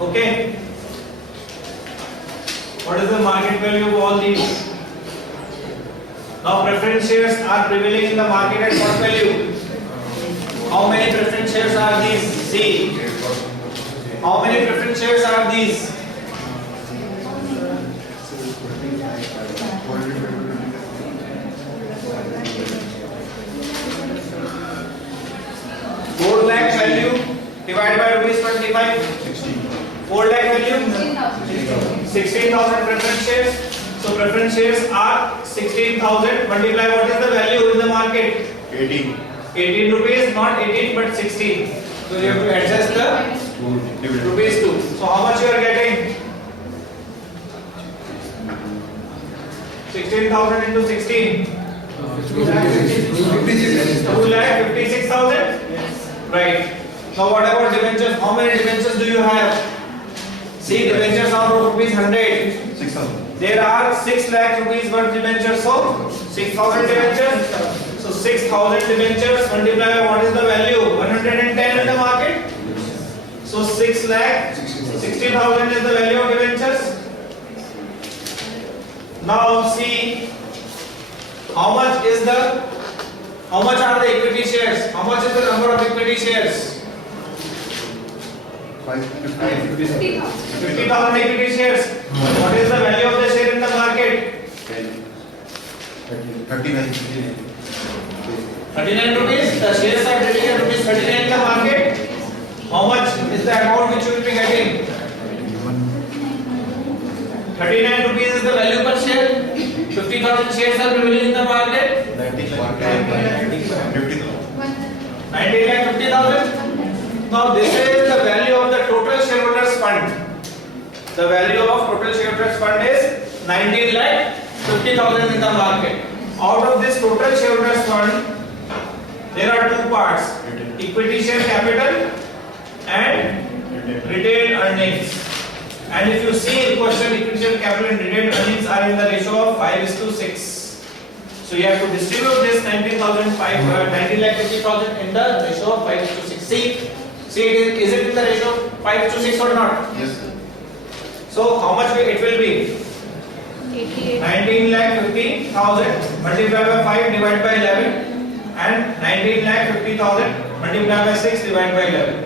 Okay. What is the market value of all these? Now preference shares are prevailing in the market at what value? How many preference shares are these? See. How many preference shares are these? Four lakh value divided by rupees 25. 4 lakh value 16,000 preference shares. So preference shares are 16,000. Multiply what is the value in the market? 18. 18 rupees, not 18 but 16. So you have to adjust the rupees 2. So how much you are getting? 16,000 into 16. 2,56,000. Right. Now what about debentures? How many debentures do you have? See, debentures are rupees 100. 6,000. There are 6 lakh rupees worth debentures. So 6,000 debentures. So 6,000 debentures multiplied by what is the value? 110 in the market. So 6 lakh 60,000 is the value of debentures. Now see how much are the equity shares? How much is the number of equity shares? 50,000 equity shares. What is the value of the share in the market? 39. 39 rupees. The shares are trading at rupees 39 in the market. How much is the amount which you will be getting? 39 rupees is the value per share. 50,000 shares are prevailing in the market. 19,50,000. Now this is the value of the total shareholders fund. The value of total shareholders fund is 19,50,000 in the market. Out of this total shareholders fund, there are two parts: equity share capital and retained earnings. And if you see in question, equity share capital and retained earnings are in the ratio of 5:6. So you have to distribute this 19,50,000 in the ratio of 5:6. See, is it in the ratio of 5:6 or not? Yes, sir. So how much it will be? 19,50,000 multiplied by 5 divided by 11 and 19,50,000 multiplied by 6 divided by 11.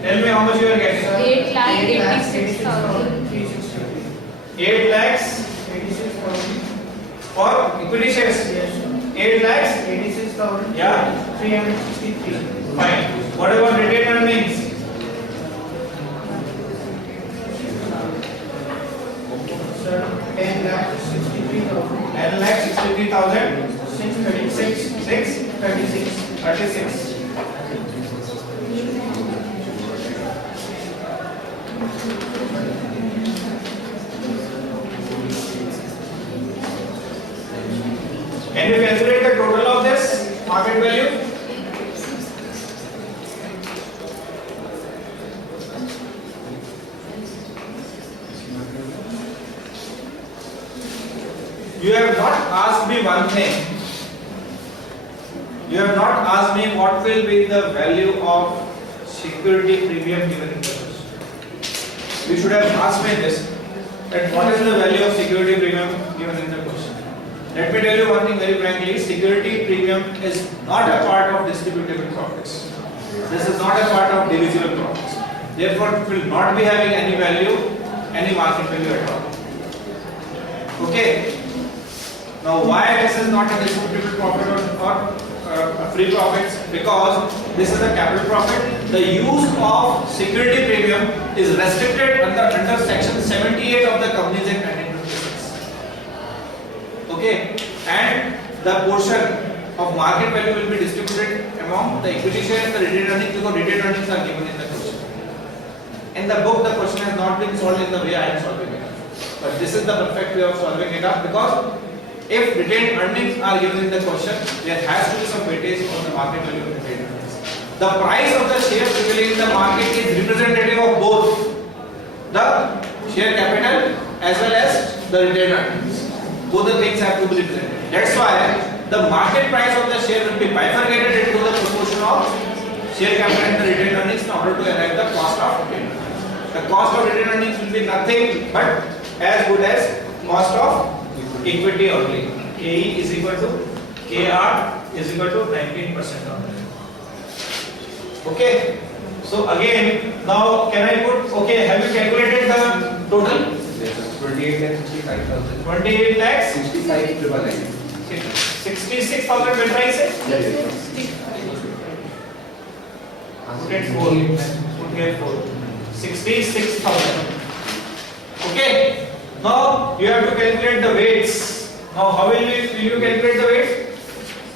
Tell me how much you are getting. 8,86,000. 8 lakhs for equity shares. 8 lakhs 86,000. Yeah. 363. Fine. What about retained earnings? 10,63,000. 10,63,000. 636. 36. Can you calculate the total of this market value? You have not asked me one thing. You have not asked me what will be the value of security premium given in the question. You should have asked me this, that what is the value of security premium given in the question. Let me tell you one thing very frankly, security premium is not a part of distributable profits. This is not a part of divisible profits. Therefore, it will not be having any value, any market value at all. Okay. Now, why this is not a distributable profit or a free profits? Because this is a capital profit. The use of security premium is restricted under section 78 of the Companies Act 1956. Okay, and the portion of market value will be distributed among the equity share and the retained earnings, because retained earnings are given in the question. In the book, the question has not been solved in the way I am solving it, but this is the perfect way of solving it up, because if retained earnings are given in the question, there has to be some weightage on the market value of retained earnings. The price of the shares prevailing in the market is representative of both the share capital as well as the retained earnings. Both the things have to be represented. That's why the market price of the share will be bifurcated into the proportion of share capital and the retained earnings in order to arrive the cost of retained earnings. cost of retained earnings will be nothing but as good as cost of equity only. KE is equal to KR is equal to 19% only. Okay. So again, now can I put, okay, have you calculated the total? Yes, 28,65,000. 28 lakhs 65,999. 66,000 will try say? Yes. Put it 4. Put here 4. 66,000. Okay. Now you have to calculate the weights. Now how will you calculate the weights?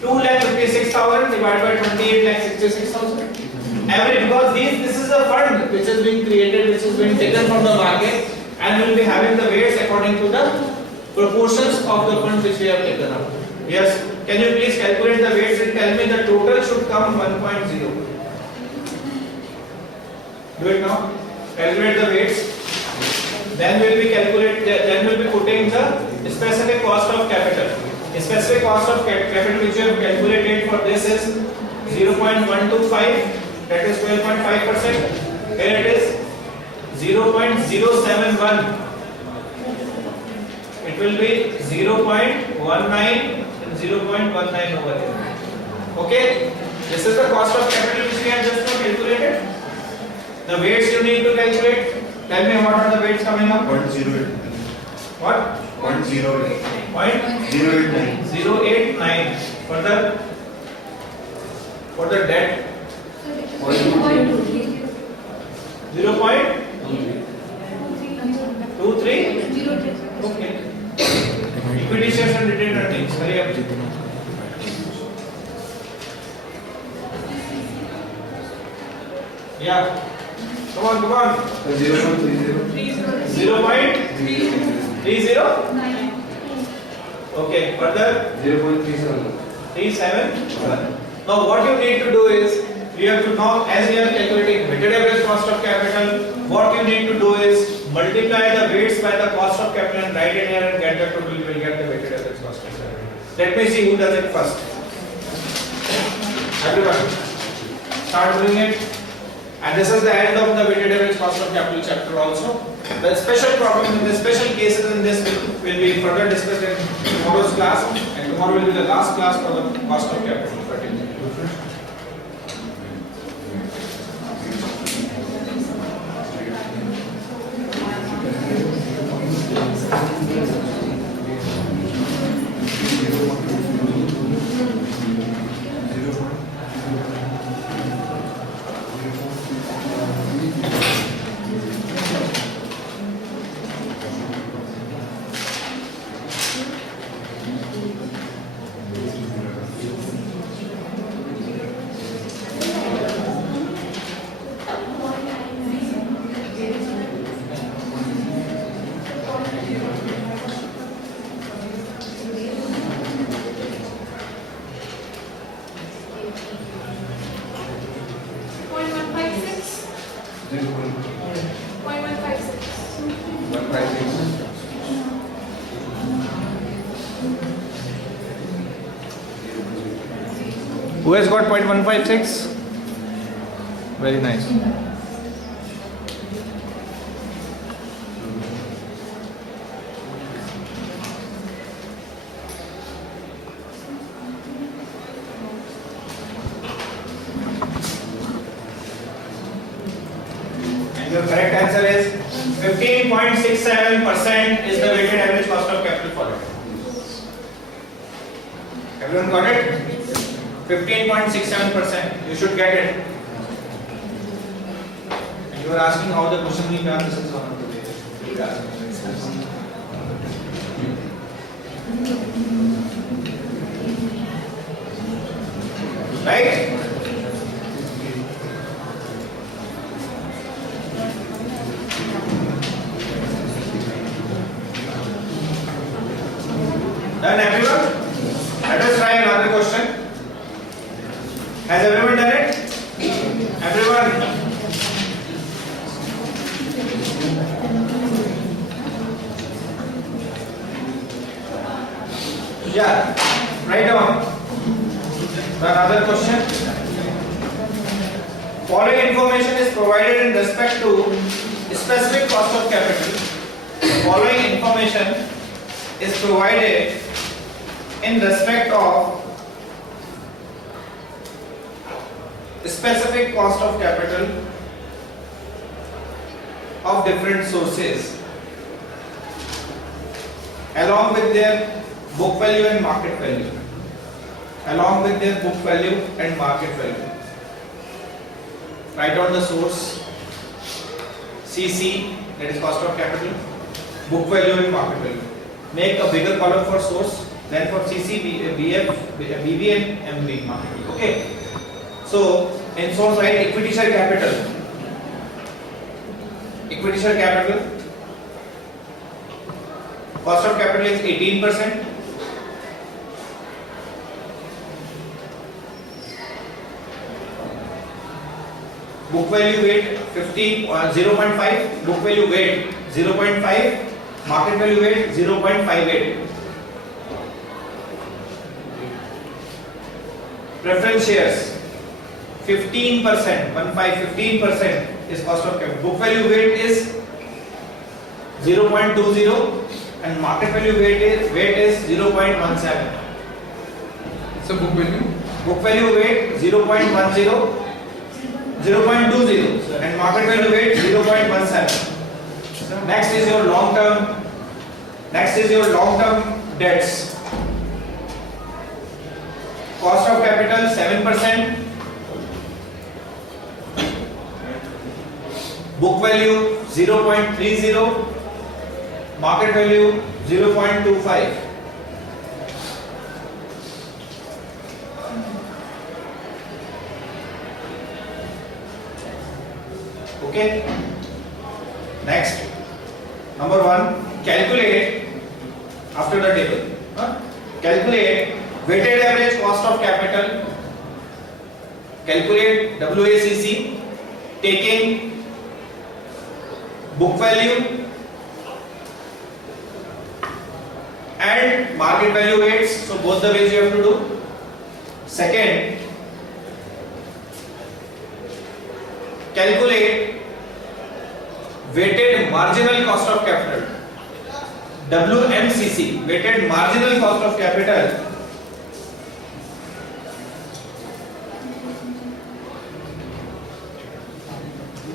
2,56,000 divided by 28,66,000. Average, because this is a fund which has been created, which has been taken from the market, and will be having the weights according to the proportions of the fund which we have taken out. Yes. Can you please calculate the weights and tell me the total should come 1.0. Do it now. Calculate the weights. Then we'll be putting the specific cost of capital. The specific cost of capital which we have calculated for this is 0.125. That is 12.5%. Here it is 0.071. It will be 0.19 and 0.19 over here. Okay. This is the cost of capital which we have just now calculated. The weights you need to calculate. Tell me what are the weights coming up? 0.08. What? 0.08. 0.089. 0.89. For the debt. 0.23. Okay. Equity shares and retained earnings. Hurry up. Yeah. Come on. 0.30. 0.30. Okay. Further. 0.37. 371. Now what you need to do is, you have to now, as we are calculating weighted average cost of capital, what you need to do is multiply the weights by the cost of capital and write it here and get the total. You will get the weighted average cost of capital. Let me see who does it first. Everyone, start doing it. And this is the end of the weighted average cost of capital chapter also. The special problems, the special cases in this will be further discussed in tomorrow's class, and tomorrow will be the last class for the cost of capital. Who has got 0.156? Very nice. And your correct answer is 15.67% is the weighted average cost of capital for it. Everyone got it? 15.67%. You should get it. And you are asking how the question will be answered. This is one of the ways. You will ask. Right? Done, everyone? Let us try another question. Has everyone done it? Everyone? Yeah. Write down. Another question. Following information is provided in respect to specific cost of capital, the following information is provided in respect of specific cost of capital of different sources along with their book value and market value. Along with their book value and market value. Write down the source CC, that is cost of capital, book value and market value. Make a bigger column for source, then for CC, BF, BV and MV market value. Okay. So in source write equity share capital. Equity share capital. Cost of capital is 18%. Book value weight 0.5, book value weight 0.5, market value weight 0.58. Preference shares 15%, 15% is cost of capital. Book value weight is 0.20 and market value weight is 0.17. So book value? Book value weight 0.10, 0.20 and market value weight 0.17. Next is your long term debts. Cost of capital 7%. Book value 0.30, market value 0.25. Okay. Next, number 1, calculate after the table. Calculate weighted average cost of capital. Calculate WACC taking book value and market value weights. So both the ways you have to do. Second, calculate weighted marginal cost of capital, WMCC, weighted marginal cost of capital.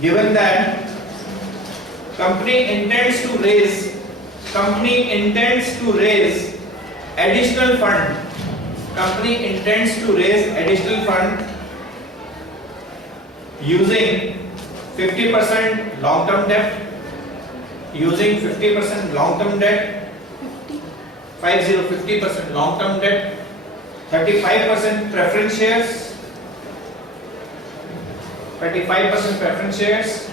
Given that company intends to raise additional fund, using 50% long-term debt, 50% long-term debt, 50% long-term debt, 35% preference shares, 35% preference shares,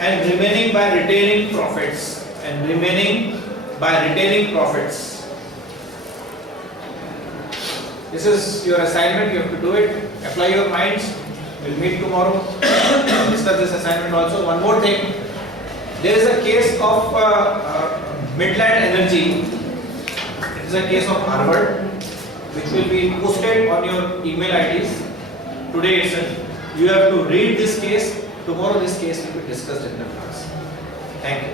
and remaining by retaining profits. This is your assignment. You have to do it. Apply your minds. We'll meet tomorrow. Discuss this assignment also. One more thing. There is a case of Midland Energy. It is a case of Harvard, which will be posted on your email IDs today itself. You have to read this case. Tomorrow this case will be discussed in the class. Thank you.